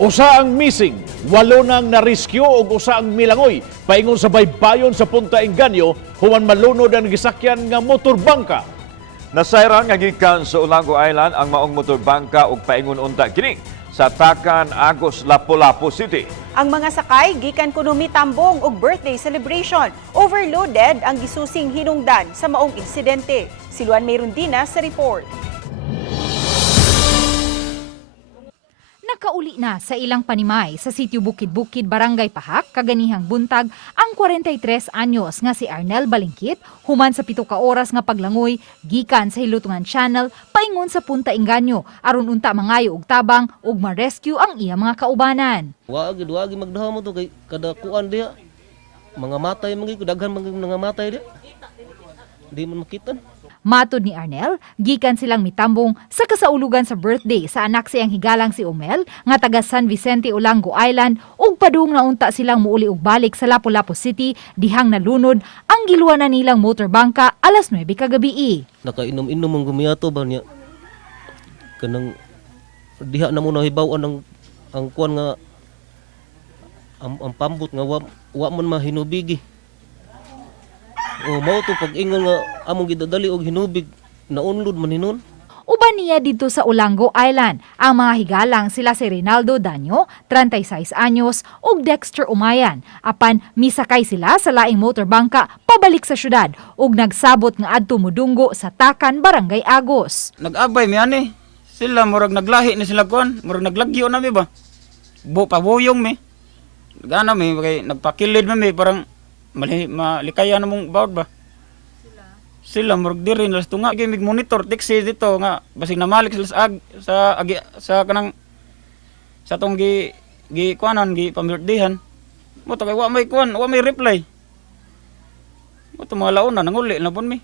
Usa ang missing, 8 nang na-rescue ug usa ang milangoy paingon sa baybayon sa Punta Enganyo human malunod ang gisakyan nga motorbangka. Nasayran nga gikan sa Olango Island ang maong motorbangka ug paingon unta kini sa Tacan, Agos, Lapu-Lapu City. Ang mga sakay gikan kuno mitambong og birthday celebration. Overloaded ang gisusing hinungdan sa maong insidente. Si Luan Mayrundina sa report. Nakauli na sa ilang panimay sa sitio Bukid-Bukid, Barangay Pahak, kaganihang buntag ang 43 anyos nga si Arnel Balingkit human sa 7 ka oras nga paglangoy gikan sa Hilutungan Channel paingon sa Punta Enganyo aron unta mangayo og tabang ug ma-rescue ang iya mga kaubanan. Wagi magdaha mo to kay kada kuan diha. Mga matay man gyud daghan mga matay diha. Di man makita. Matod ni Arnel, gikan silang mitambong sa kasaulugan sa birthday sa anak siyang higalang si Umel nga taga San Vicente, Olango Island ug padung na unta silang muuli og balik sa Lapu-Lapu City dihang nalunod ang giluwanan nilang motorbangka alas 9 kagabi. Nakainom-inom ang gumiyato ba niya. Kanang diha na mo nahibaw-an ang kuan nga ang pambot nga wa man mahinubigi. O mao to pag ingon nga among gidadali og hinubig naunlod man hinon. Uban niya dito sa Olango Island, ang mga higalang sila si Rinaldo Danyo, 36 anyos, ug Dexter Umayan. Apan misakay sila sa laing motorbangka pabalik sa syudad ug nagsabot nga adto modunggo sa Tacan, Barangay Agos. Nag-abay mi ani. Sila murag naglahi ni sila kon, murag naglagyo na mi ba. Pabuyong mi. Gana mi kay nagpakilid mi parang malikaya na mong bawd ba? Sila murag diri nas tunga kay mig monitor taxi dito nga basig namalik sila sa kanang sa tong gi kuanan gi pamirdihan. Mo to kay wa may reply. Mo to mga launa nanguli na pun mi.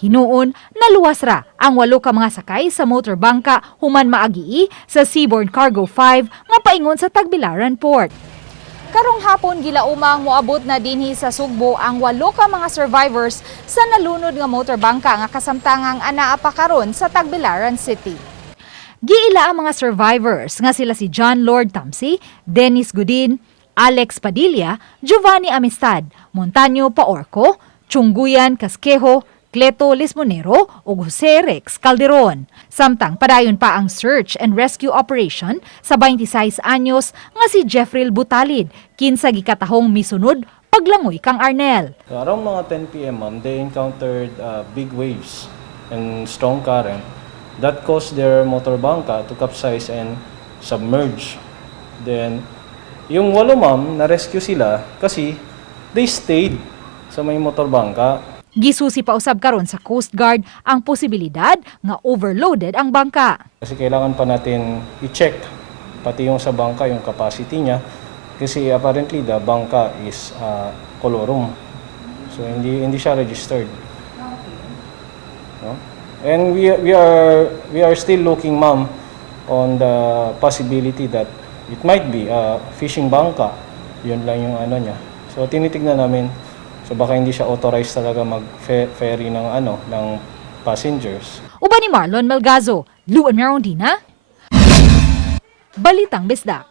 Hinuon, naluwas ra ang 8 ka mga sakay sa motorbangka human maagii sa Seabourn Cargo 5 nga paingon sa Tagbilaran Port. Karong hapon gilaumang moabot na dinhi sa Sugbo ang 8 ka mga survivors sa nalunod nga motorbangka nga kasamtangang anaa pa karon sa Tagbilaran City. Giila ang mga survivors nga sila si John Lord Tamsi, Dennis Godin, Alex Padilla, Giovanni Amistad, Montaño Paorco, Chungguyan Casquejo, Cleto Lismonero ug Jose Rex Calderon. Samtang padayon pa ang search and rescue operation sa 26 anyos nga si Jeffrey Butalid, kinsa gikatahong misunod paglangoy kang Arnel. Around mga 10 p.m. They encountered big waves and strong current that caused their motorbangka to capsize and submerge. Then, yung 8 ma'am, na-rescue sila kasi they stayed sa may motorbangka. Gisusi pa usab karon sa Coast Guard ang posibilidad nga overloaded ang bangka. Kasi kailangan pa natin i-check pati yung sa bangka, yung capacity niya. Kasi apparently the bangka is colorum. So hindi siya registered. No? And we are still looking, ma'am, on the possibility that it might be a fishing bangka. Yun lang yung ano niya. So tinitignan namin. So baka hindi siya authorized talaga mag-ferry ng passengers. Uban ni Marlon Malgazo, Luan Mayrundina, Balitang Bisdak.